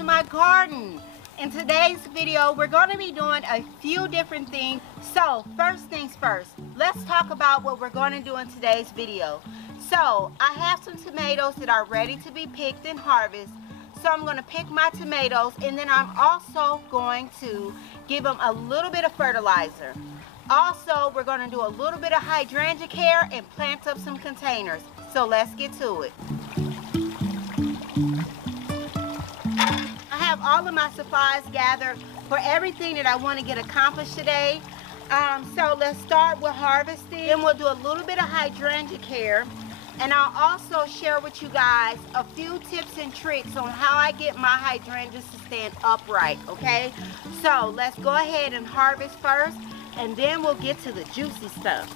to my garden. In today's video, we're going to be doing a few different things. So first things first, let's talk about what we're going to do in today's video. So I have some tomatoes that are ready to be picked and harvested. So I'm going to pick my tomatoes, and then I'm also going to give them a little bit of fertilizer. Also, we're going to do a little bit of hydrangea care and plant up some containers. So let's get to it. I have all of my supplies gathered for everything that I want to get accomplished today. So let's start with harvesting. Then we'll do a little bit of hydrangea care. And I'll also share with you guys a few tips and tricks on how I get my hydrangeas to stand upright, okay? So let's go ahead and harvest first, and then we'll get to the juicy stuff.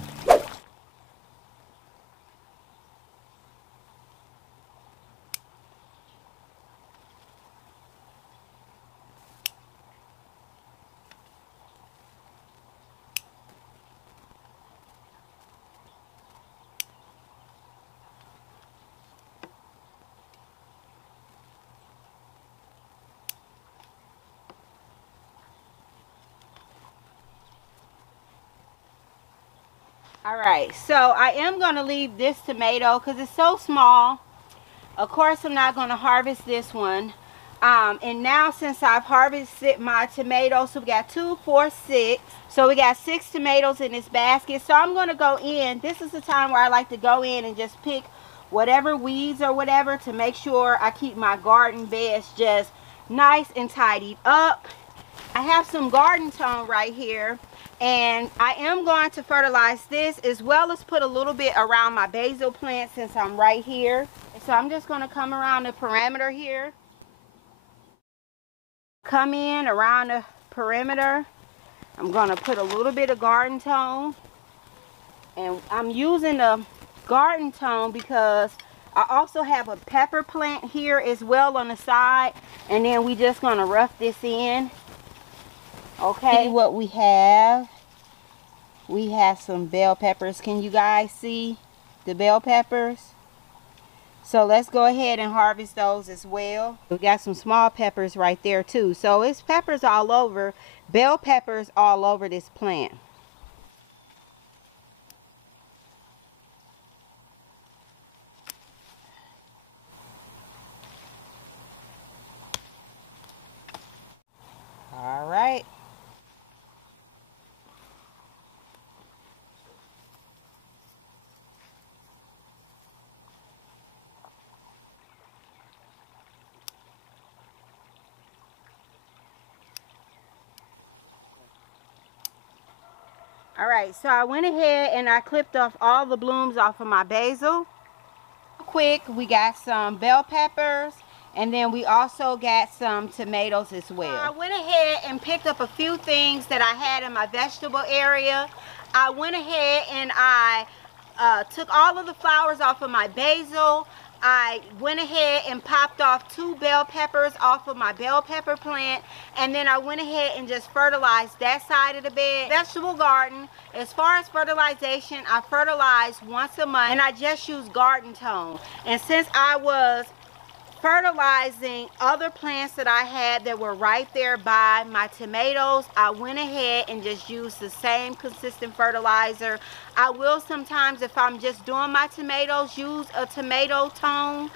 Alright, so I am going to leave this tomato because it's so small. Of course, I'm not going to harvest this one. And now since I've harvested my tomatoes, so we got 2, 4, 6. So we got 6 tomatoes in this basket. So I'm going to go in. This is the time where I like to go in and just pick whatever weeds or whatever to make sure I keep my garden beds just nice and tidied up. I have some garden tone right here. And I am going to fertilize this as well as put a little bit around my basil plant since I'm right here. So I'm just going to come around the perimeter here. Come in around the perimeter. I'm going to put a little bit of garden tone. And I'm using the garden tone because I also have a pepper plant here as well on the side. And then we just going to rough this in. Okay, what we have some bell peppers. Can you guys see the bell peppers? So let's go ahead and harvest those as well. We got some small peppers right there too. So it's peppers all over, bell peppers all over this plant. All right. Alright, so I went ahead and I clipped off all the blooms off of my basil. Quick, we got some bell peppers, and then we also got some tomatoes as well. I went ahead and picked up a few things that I had in my vegetable area. I went ahead and I took all of the flowers off of my basil. I went ahead and popped off 2 bell peppers off of my bell pepper plant, and then I went ahead and just fertilized that side of the bed. Vegetable garden, as far as fertilization, I fertilize once a month, and I just use garden tone. And since I was fertilizing other plants that I had that were right there by my tomatoes, I went ahead and just used the same consistent fertilizer. I will sometimes, if I'm just doing my tomatoes, use a tomato tone,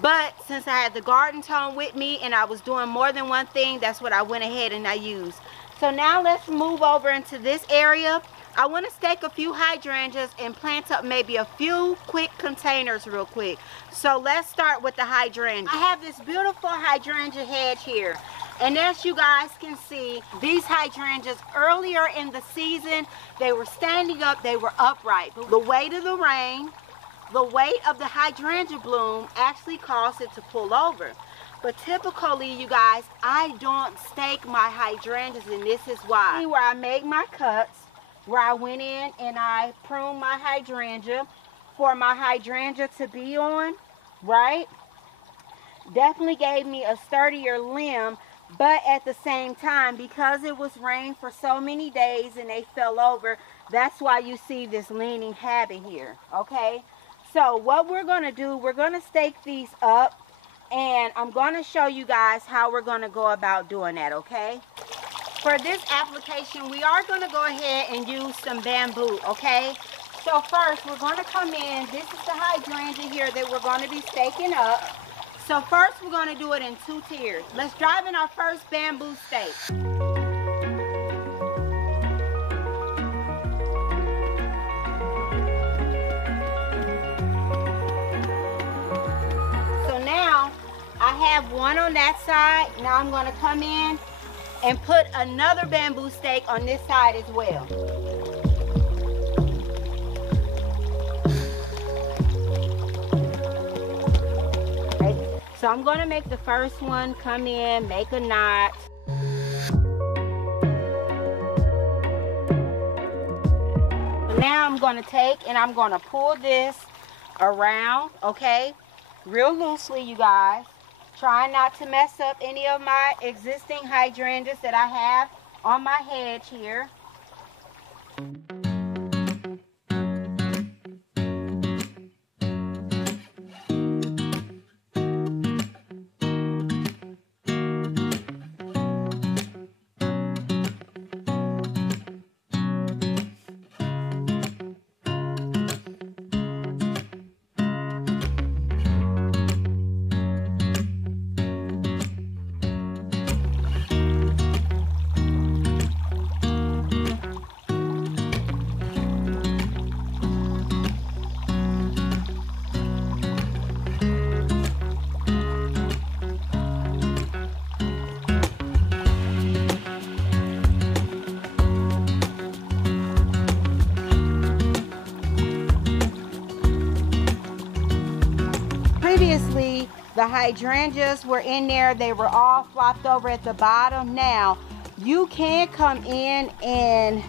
but since I had the garden tone with me and I was doing more than one thing, that's what I went ahead and I used. So now let's move over into this area. I want to stake a few hydrangeas and plant up maybe a few quick containers real quick. So let's start with the hydrangea. I have this beautiful hydrangea hedge here. And as you guys can see, these hydrangeas earlier in the season, they were standing up, they were upright. But the weight of the rain, the weight of the hydrangea bloom actually caused it to pull over. But typically, you guys, I don't stake my hydrangeas, and this is why. See where I make my cuts, where I went in and I pruned my hydrangea for my hydrangea to be on, right? Definitely gave me a sturdier limb, but at the same time, because it was rain for so many days and they fell over, that's why you see this leaning habit here, okay? So what we're going to do, we're going to stake these up, And I'm going to show you guys how we're going to go about doing that, okay? For this application, we are going to go ahead and use some bamboo, okay? So first, we're going to come in. This is the hydrangea here that we're going to be staking up. So first, we're going to do it in 2 tiers. Let's drive in our first bamboo stake. So now, I have one on that side. Now I'm going to come in and put another bamboo stake on this side as well. So I'm going to make the first one come in, make a knot. So now I'm going to take and I'm going to pull this around, okay? Real loosely, you guys. Try not to mess up any of my existing hydrangeas that I have on my hedge here. Previously, the hydrangeas were in there. They were all flopped over at the bottom. Now, you can come in and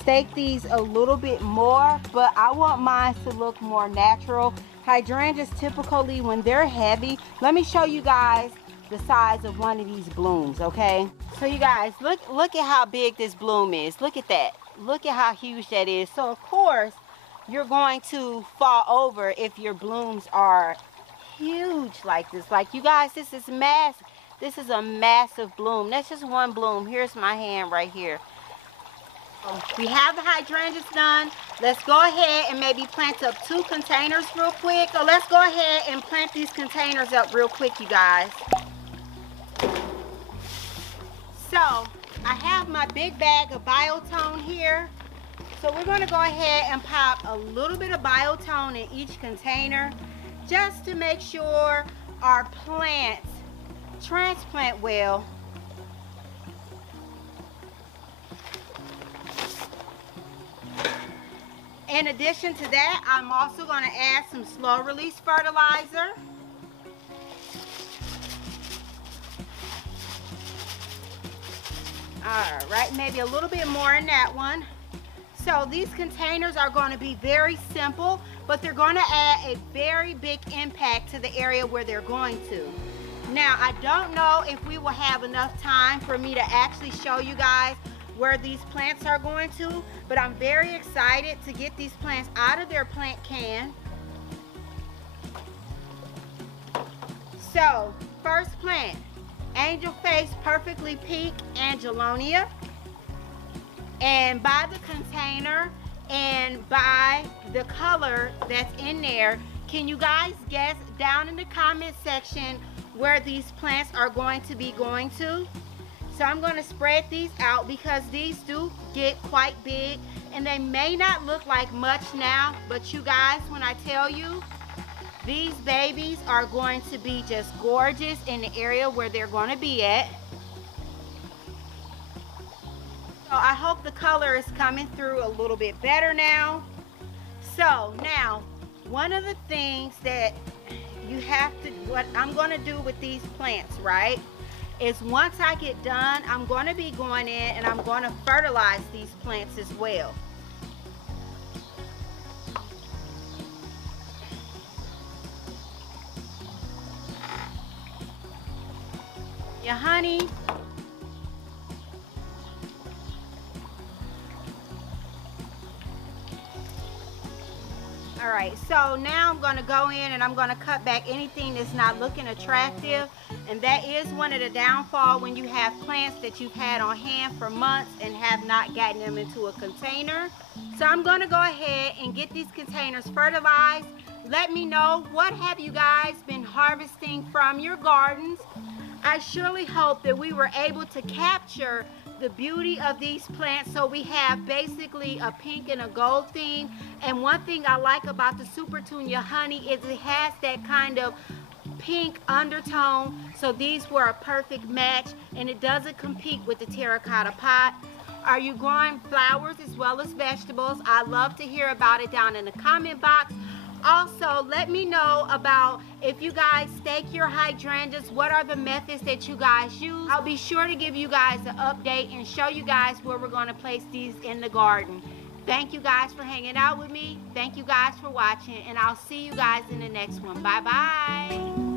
stake these a little bit more, but I want mine to look more natural. Hydrangeas typically, when they're heavy, let me show you guys the size of one of these blooms, okay? So you guys, look at how big this bloom is. Look at that. Look at how huge that is. So of course, you're going to fall over if your blooms are huge like this. Like, you guys, this is massive. This is a massive bloom. That's just one bloom. Here's my hand right here. We have the hydrangeas done. Let's go ahead and maybe plant up 2 containers real quick. So let's go ahead and plant these containers up real quick, you guys. So I have my big bag of Biotone here. So we're going to go ahead and pop a little bit of Biotone in each container, just to make sure our plants transplant well. In addition to that, I'm also going to add some slow release fertilizer. All right, maybe a little bit more in that one. So these containers are going to be very simple, but they're going to add a very big impact to the area where they're going to. Now, I don't know if we will have enough time for me to actually show you guys where these plants are going to, but I'm very excited to get these plants out of their plant can. So, first plant, Angel Face Perfectly Pink Angelonia. And by the container and by the color that's in there, can you guys guess down in the comment section where these plants are going to be going to? So I'm going to spread these out because these do get quite big and they may not look like much now, but you guys, when I tell you, these babies are going to be just gorgeous in the area where they're going to be at. So I hope the color is coming through a little bit better now. So now, one of the things that you have to, what I'm going to do with these plants, right, is once I get done, I'm going to be going in and I'm going to fertilize these plants as well. Yeah, honey. All right, so now I'm gonna go in and I'm gonna cut back anything that's not looking attractive. And that is one of the downfall when you have plants that you've had on hand for months and have not gotten them into a container. So I'm gonna go ahead and get these containers fertilized. Let me know, what have you guys been harvesting from your gardens? I surely hope that we were able to capture the beauty of these plants. So we have basically a pink and a gold theme. And one thing I like about the Supertunia honey is it has that kind of pink undertone. So these were a perfect match, and it doesn't compete with the terracotta pot. Are you growing flowers as well as vegetables? I'd love to hear about it down in the comment box. Also, let me know about if you guys stake your hydrangeas, what are the methods that you guys use. I'll be sure to give you guys an update and show you guys where we're going to place these in the garden. Thank you guys for hanging out with me. Thank you guys for watching, and I'll see you guys in the next one. Bye-bye.